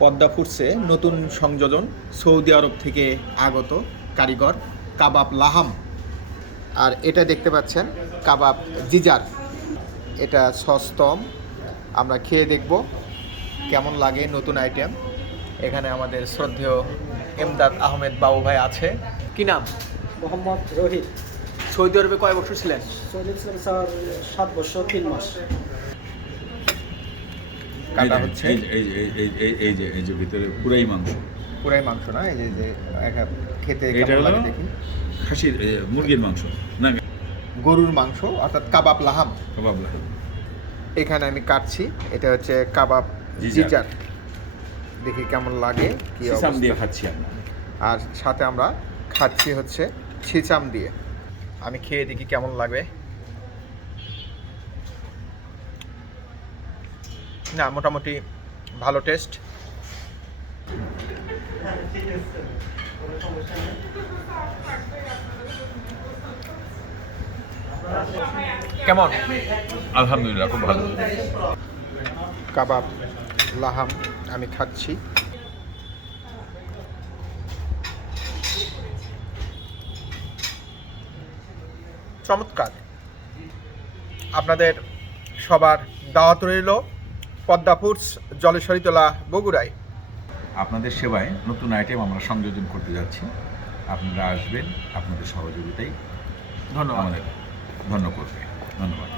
পদ্মা ফুডসে নতুন সংযোজন সৌদি আরব থেকে আগত কারিগর কাবাব লাহাম। আর এটা দেখতে পাচ্ছেন কাবাব জিজার, এটা সস্তম। আমরা খেয়ে দেখব কেমন লাগে নতুন আইটেম। এখানে আমাদের শ্রদ্ধেয় এমদাদ আহমেদ বাবু ভাই আছে। কি নাম? মোহাম্মদ রোহিত। সৌদি আরবে কয় বছর ছিলেন? সৌদি ছিলেন স্যার 7 বছর 3 মাস। কাটা হচ্ছে এই যে ভিতরে পুরাই মাংস, পুরাই মাংস না? এই যে খেতে এটা কেমন হলো লাগে দেখি। খাসির মুরগির মাংস না, গরুর মাংস অর্থাৎ কাবাব লাহাম। কাবাব না। এখানে আমি কাটছি, এটা হচ্ছে কাবাব জিজার। দেখি কেমন লাগে, কি সিসাম অবস্থা। দিয়ে খাচ্ছি আমরা। আর সাথে আমরা খাচ্ছি হচ্ছে ছিচাম দিয়ে। আমি খেয়ে দেখি কেমন লাগবে। না, মোটামুটি ভালো টেস্ট। কেমন? আলহামদুলিল্লাহ, খুব ভালো। কাবাব লাহাম আমি খাচ্ছি। চমৎকার। আপনাদের সবার দাওয়াত রইল পদ্মা ফুডস, জলেশ্বরীতলা, বগুড়ায়। আপনাদের সেবায় নতুন আইটেম আমরা সংযোজন করতে যাচ্ছি। আপনারা আসবেন, আপনাদের সহযোগিতাই ধন্যবাদ। আমাদের ধন্য করবে। ধন্যবাদ।